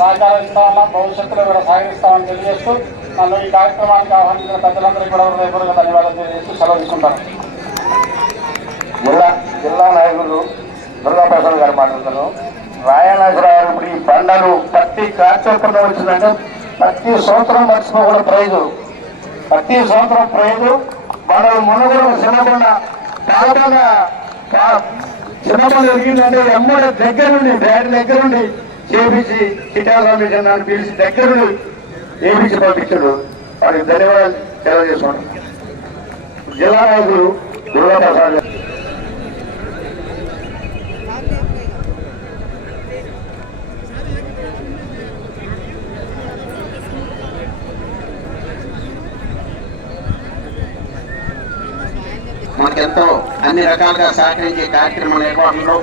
సహకారం ఇస్తా ఉన్నాం, భవిష్యత్తులో కూడా సాగిస్తామని తెలియజేస్తూ నన్ను ఈ కార్యక్రమానికి ఆహ్వానించిన పెద్దలందరికీ కూడా హృదయపూర్వక ధన్యవాదాలు తెలియజేస్తూ సెలవు తీసుకుంటాను. జిల్లా నాయకులు దుర్గాప్రసాద్ గారు మాట్లాడుతాను. రాయనాథరావు గారు ఇప్పుడు ఈ బండలు ప్రతి కార్యక్రమం వచ్చిందంటే ప్రతి సంవత్సరం మర్చిపోకుండా ప్రైజు, ప్రతి సంవత్సరం ప్రైజు బండలు మునుగురు చిన్నకుండా పాల్గొన్న చిన్నపల్లి ఎరిగిందంటే ఎమ్మడి దగ్గర నుండి డాడీ దగ్గర నుండి చేపించి కిటాల అని పిలిచి దగ్గర నుండి చేపించి పంపించాడు. వారికి ధన్యవాదాలు తెలియజేసుకుంటాం. జిల్లా నాయకులు దుర్గాప్రసాద్ గారు. మనకెంతో అన్ని రకాలుగా సహకరించే కార్యక్రమాల ఏర్పాటులో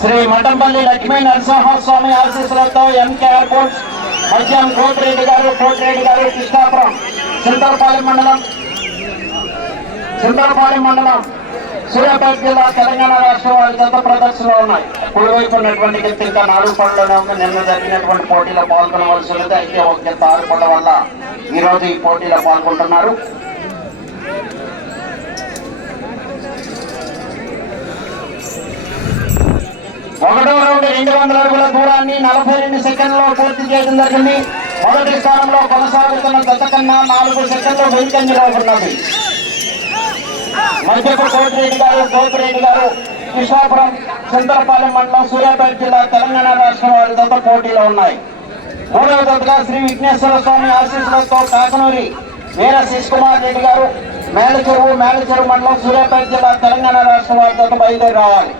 శ్రీ మఠంపల్లి లక్ష్మీ నరసింహస్వామి ఆశీస్సులతో ఎంకే ఎయిర్పోర్ట్స్ మధ్యం కోటిరెడ్డి గారు కృష్ణాపురం చింతలపాలెం మండలం సూర్యాపేట జిల్లా తెలంగాణ రాష్ట్రం వారి జత ప్రదర్శనలో ఉన్నాయి. కుడివైపు ఉన్నటువంటి గెత్త ఇంకా 4 పళ్ళలోనే ఉంది. నిన్న జరిగినటువంటి పోటీలో పాల్గొనవలసి ఉంది. అయితే ఒక గెత్త 6 పళ్ళ వల్ల ఈరోజు ఈ పోటీలో పాల్గొంటున్నారు. ఒకటో రౌండ్ 200 అడుగుల దూరాన్ని 42 సెకండ్లో పూర్తి చేయడం జరిగింది. మొదటి స్థానంలో కొనసాగుతున్న జత కన్నా 4 సెకండ్లు వెనుకంజలో ఉన్నది. మధ్యపు కోటిరెడ్డి గారు కృష్ణాపురం చింతలపాలెం మండలం సూర్యాపేట జిల్లా తెలంగాణ రాష్ట్రం వారి జత పోటీలో ఉన్నాయి. మూడవ జతగా శ్రీ విఘ్నేశ్వర స్వామి ఆశీస్సులతో కాకనూరి వీర శిశుకుమార్ రెడ్డి గారు మేలచెరువు మండలం సూర్యాపేట జిల్లా తెలంగాణ రాష్ట్రం వారి జత బయలుదేరి రావాలి.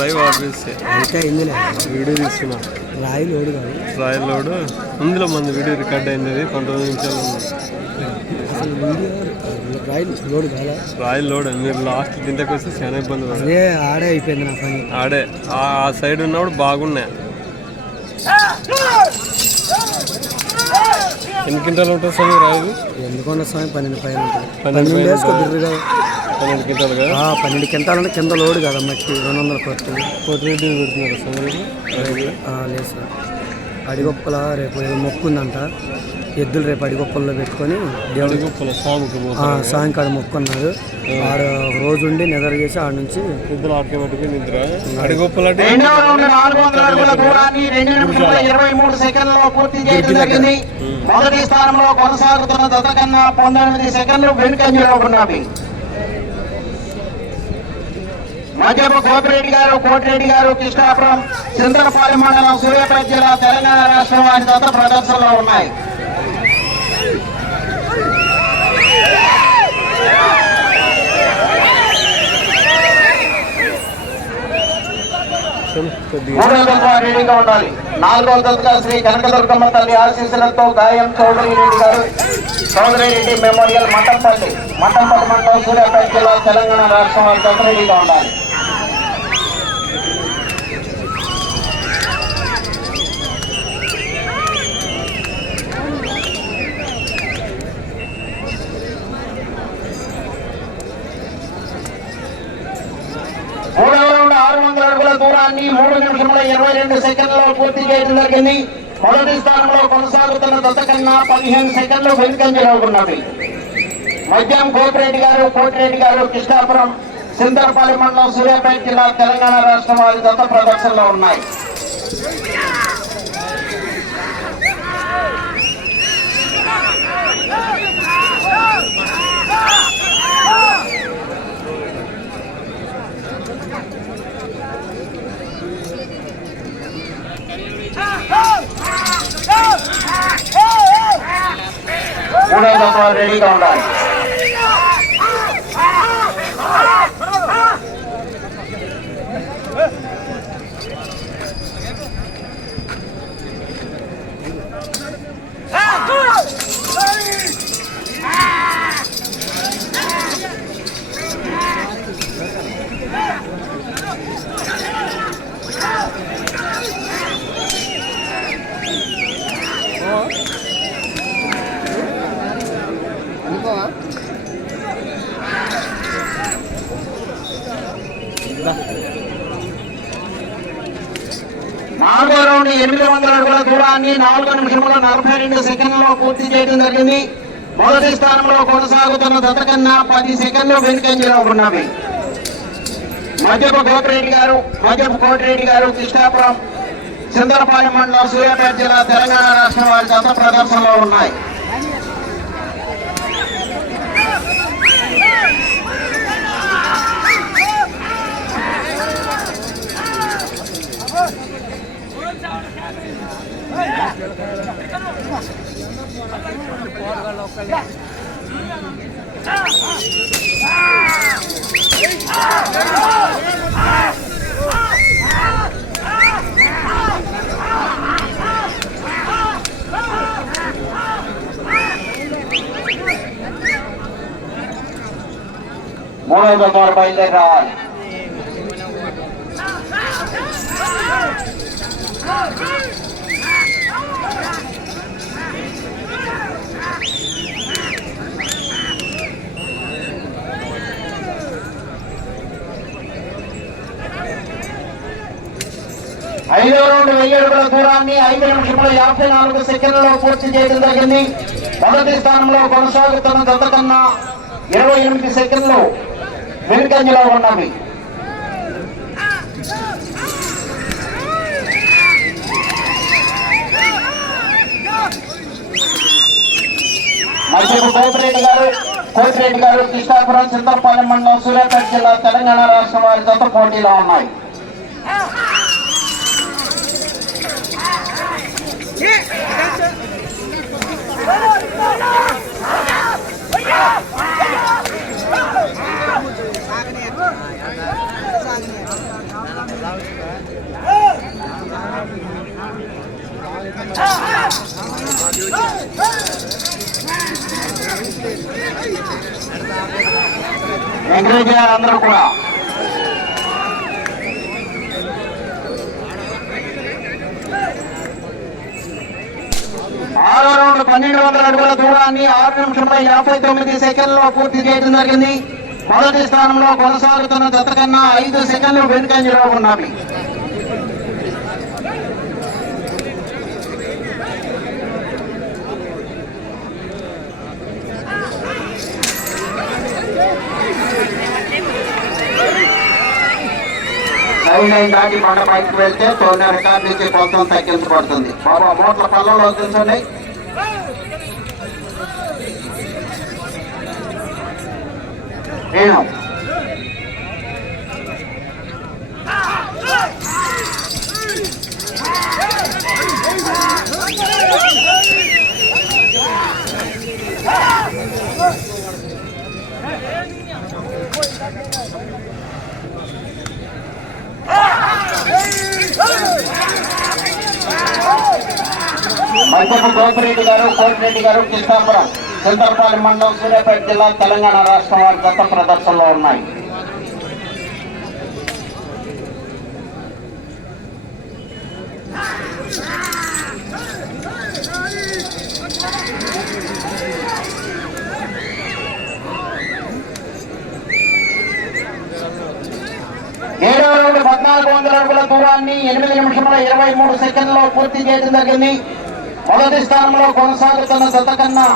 లైవ్ ఆఫీస్ ఇంకా ఇందులో వీడియో తీసుకున్నా. రాయి లోడు ఇందులో మన వీడియో రికార్డ్ అయింది. 19 నిమిషాలు రాయి లోడ్. మీరు లాస్ట్ దీంట్లోకి వస్తే చాలా ఇబ్బంది పడుతుంది. ఆడే అయిపోయింది నా పని. ఆడే ఆ సైడ్ ఉన్నప్పుడు బాగున్నాయి. ఎన్ని క్వింటాలు ఉంటుంది స్వామి రాయి? ఎందుకున్న స్వామి 12 పైన ఉంటుంది. 12 క్వింటాలు కదా. 12 క్వింటాలు కింద లోడ్ కదా మట్టి 200 కోటి పెడుతున్నారు స్వామి. లేదు సార్, అడిగొప్పల రేపు మొక్కు ఉందంట. ఎద్దులు రేపు అడిగొప్పల్లో పెట్టుకొని సాయంకాలం మొక్కున్నారు. ఆడ రోజు ఉండి నిద్ర చేసి ఆడ నుంచి ఎద్దులు ఆటకే పెట్టుకుని నిద్ర అడిగొప్పలు మొదటి స్థానంలో కొనసాగుతున్న జత కన్నా 19 సెకండ్లు వెనుకంజలో ఉన్నవి. మధ్యపు కోటిరెడ్డి గారు కృష్ణాపురం చింతలపాలెం మండలం సూర్యాపేట జిల్లా తెలంగాణ రాష్ట్రం వారి జత ప్రదర్శనలో ఉన్నాయి. మూడో దశ రెడీగా ఉండాలి. 4వ దశగా శ్రీ కనకదుర్గమ్మ తల్లి ఆశీస్సులతో గాయం చౌదరి రెడ్డి మెమోరియల్ మఠంపల్లి మండలం సూర్యాపేట జిల్లా తెలంగాణ రాష్ట్రం వారి దశ రెడీగా ఉండాలి. మూడవ రౌండ్ 600 అడుగుల దూరాన్ని 3 నిమిషముల 22 సెకండ్లలో పూర్తి చేయడం జరిగింది. మొదటి స్థానంలో కొనసాగుతున్న జత కన్నా 15 సెకండ్లు వెనుకంజలో ఉన్నవి. మద్యం గోపిరెడ్డి గారు, కోటిరెడ్డి గారు, కృష్ణాపురం, సిందరపల్లి మండలం, సూర్యాపేట జిల్లా, తెలంగాణ రాష్ట్రం వారి జత ప్రదర్శనలో ఉన్నాయి. మూడో జత రెడీగా ఉండాలి. నాలుగో రౌండ్ 800 అడుగుల దూరాన్ని 4 నిమిషముల 42 సెకండ్లలో పూర్తి చేయడం జరిగింది. మొదటి స్థానంలో కొనసాగుతున్న జత కన్నా 10 సెకండ్లు వెనుకంజలో ఉన్నవి. మధ్యపు గోపిరెడ్డి గారు, మధ్యపు కోటిరెడ్డి గారు, కృష్ణాపురం, సిందరపాలెం మండలం, సూర్యాపేట జిల్లా, తెలంగాణ రాష్ట్రం వారి జత ప్రదర్శనలో ఉన్నాయి. మూడో జత బయలుదేరి రావాలి. ఐదో రౌండ్ 1000 అడుగుల దూరాన్ని 5 నిమిషముల 54 సెకండ్లలో పూర్తి చేయడం జరిగింది. మొదటి స్థానంలో కొనసాగుతున్న జత కన్నా 28 సెకండ్లు వెనుకంజలో ఉన్నవి. మధ్యపు గోపిరెడ్డి గారు, కోటిరెడ్డి గారు, కృష్ణాపురం, సిందరపాలెం మండలం, సూర్యాపేట జిల్లా, తెలంగాణ రాష్ట్రం వారి జత పోటీలో ఉన్నాయి. ఎంకరేజ్ చేయాలి అందరూ కూడా. ఆరో రౌండ్ 1200 అడుగుల దూరాన్ని 6 నిమిషముల 59 సెకండ్లలో పూర్తి చేయడం జరిగింది. మొదటి స్థానంలో కొనసాగుతున్న జత కన్నా 5 సెకండ్లు వెనుకంజలో ఉన్నవి. లైన్ దాటి బండ పైకి వెళ్తే 9 రికార్డు నుంచి కొంత తగ్గించబడుతుంది. బాబా మూట్ల పళ్ళలో తెలుసండి. నేను మధ్యపు గోపిరెడ్డి గారు, కోటిరెడ్డి గారు, కృష్ణాపురం, సిందరపల్లి మండలం, సూర్యాపేట జిల్లా, తెలంగాణ రాష్ట్రం వారి జత ప్రదర్శనలో ఉన్నాయి. ఏడవ రౌండ్ 1400 అడుగుల దూరాన్ని 8 నిమిషముల 23 సెకండ్లలో పూర్తి చేయడం జరిగింది. మొదటి స్థానంలో కొనసాగుతున్న జత కన్నా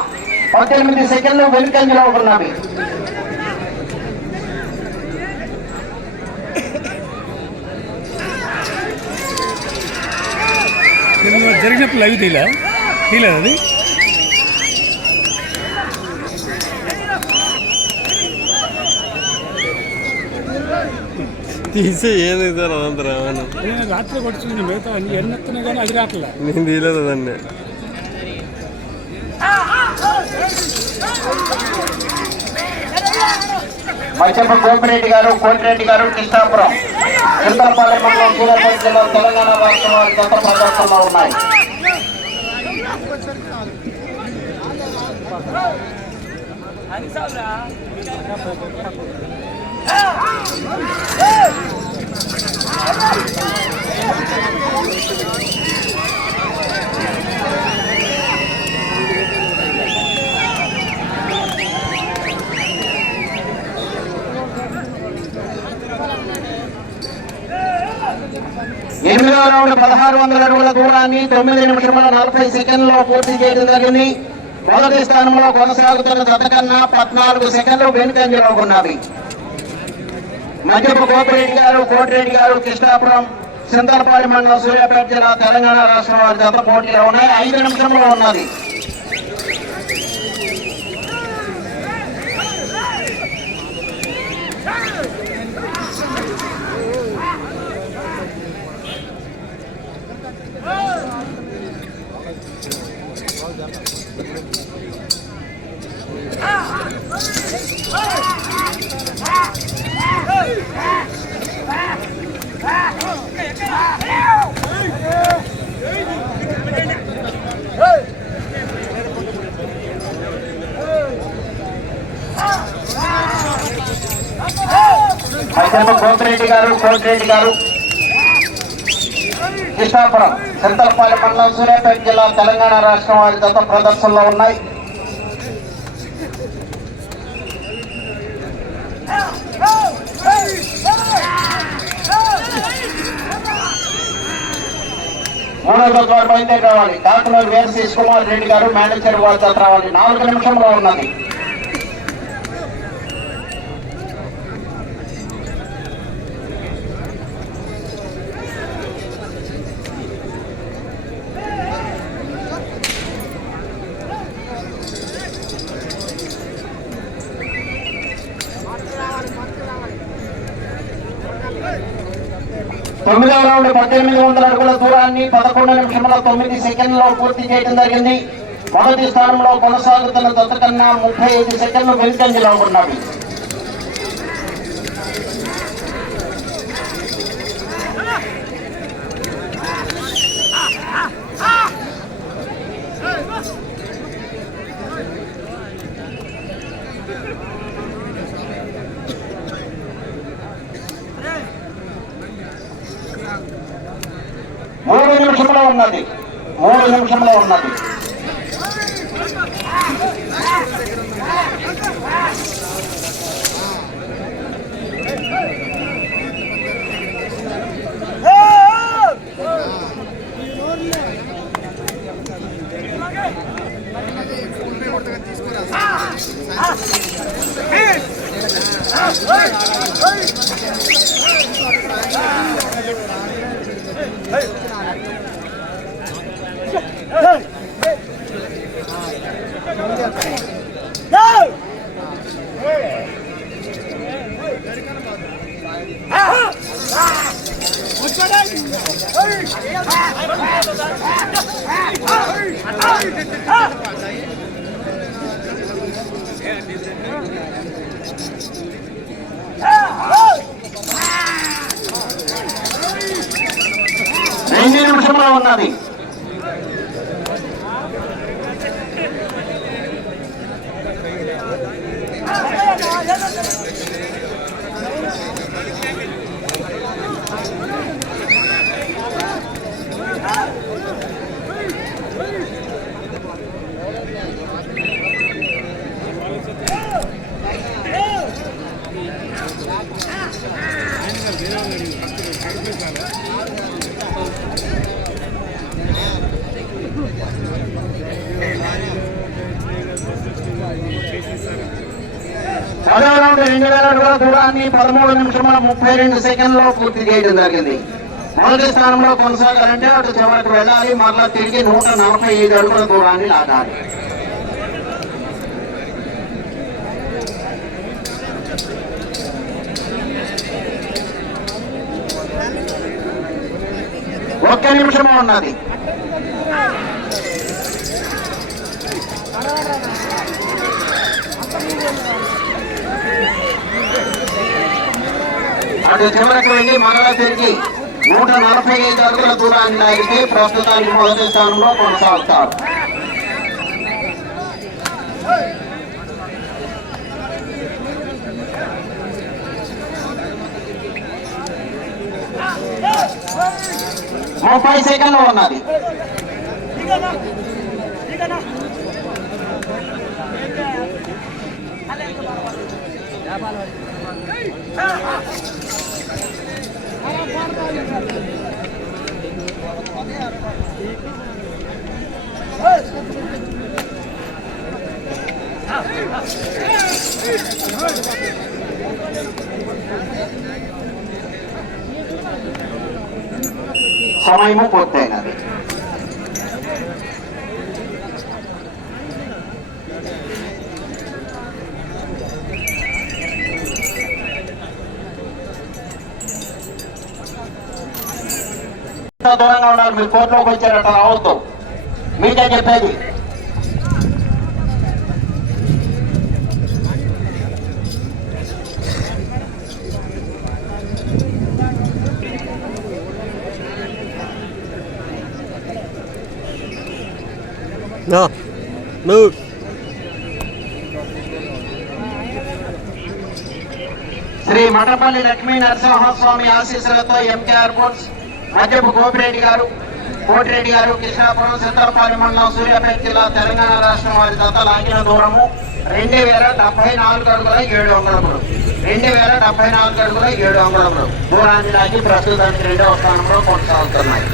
18 సెకండ్లు వెనుకంజలో ఉన్నవి. జరిగినప్పుడు లైవ్ తీయలేదు అది. తీసే ఏది సార్ అదంతా రావను రాత్రి కొట్టుకుంది మిగతా ఎన్నెత్తనే కానీ అది రావట్లే. నేను తీయలేదు దాన్ని. మచ్చప్ప గోపిరెడ్డి గారు, కోటిరెడ్డి గారు, కృష్ణాపురం, చింతలపాలెం మండలం, సూర్యాపేట జిల్లా, తెలంగాణ రాష్ట్రం వారి గత ప్రదర్శనలో ఉన్నాయి. ఎనిమిదవ రౌండ్ 1600 అడుగుల దూరాన్ని 9 నిమిషముల 40 సెకండ్లో పూర్తి చేయడం జరిగింది. మొదటి స్థానంలో కొనసాగుతున్న జత కన్నా 14 సెకండ్లు వెనుకంజలో ఉన్నవి. మధ్యపు గోపిరెడ్డి గారు, కోటిరెడ్డి గారు, కృష్ణాపురం, చింతలపాలెం మండలం, సూర్యాపేట జిల్లా, తెలంగాణ రాష్ట్రం వారి జత పోటీలో ఉన్నాయి. 5 నిమిషంలో ఉన్నది. గోపిరెడ్డి గారు, కోటిరెడ్డి గారు, కృష్ణాపురం, చింతలపాలెం మండలం, సూర్యాపేట జిల్లా, తెలంగాణ రాష్ట్రం వారి గత ప్రదర్శనలో ఉన్నాయి. మూడో జత వారు బయలుదేరి రావాలి. డాక్టర్ వేసి కుమార్ రెడ్డి గారు, మేనేజర్ వారి జత రావాలి. 4 నిమిషంలో ఉన్నది. తొమ్మిదవ రౌండ్ 1800 అడుగుల దూరాన్ని 11 నిమిషముల 9 సెకండ్లో పూర్తి చేయడం జరిగింది. మొదటి స్థానంలో కొనసాగుతున్న జత కన్నా 35 సెకండ్లు వెనుకంజలో ఉన్నవి. మూడు నిమిషంలో ఉన్నది. రెండు నిమిషంలో ఉన్నది. 2000 అడుగుల దూరాన్ని 13 నిమిషముల 32 సెకండ్లో పూర్తి చేయడం జరిగింది. మొదటి స్థానంలో కొనసాగాలంటే అటు చివరికి వెళ్ళాలి, మరలా తిరిగి 145 అడుగుల దూరాన్ని లాగాలి. ఒక్క నిమిషము ఉన్నది. అటు చివరికి వెళ్ళి మరలా తిరిగి 145 అడుగుల దూరాన్ని లాగితే ప్రస్తుతానికి మొదటి స్థానంలో కొనసాగుతారు. ముప్పై సెకండ్లు ఉన్నది. సమయము పూర్తయినది. దూరంగా ఉండాలి. మీరు కోర్టులోకి వచ్చారట, రావద్దు. మీకే చెప్పేది. శ్రీ మఠపల్లి లక్ష్మీ నరసింహస్వామి ఆశీస్సులతో ఎంకేఆర్ బోర్డ్స్ మధ్యపు గోపిరెడ్డి గారు, కోటిరెడ్డి గారు, కృష్ణాపురం, సిద్ధరపాలెం మండలం, సూర్యాపేట జిల్లా, తెలంగాణ రాష్ట్రం వారి జత లాగిన దూరము 2074 అడుగుల 7 అంగుళములు. 2074 అడుగుల 7 అంగుళములు దూరాన్ని లాగి ప్రస్తుతానికి 2వ స్థానంలో కొనసాగుతున్నాయి.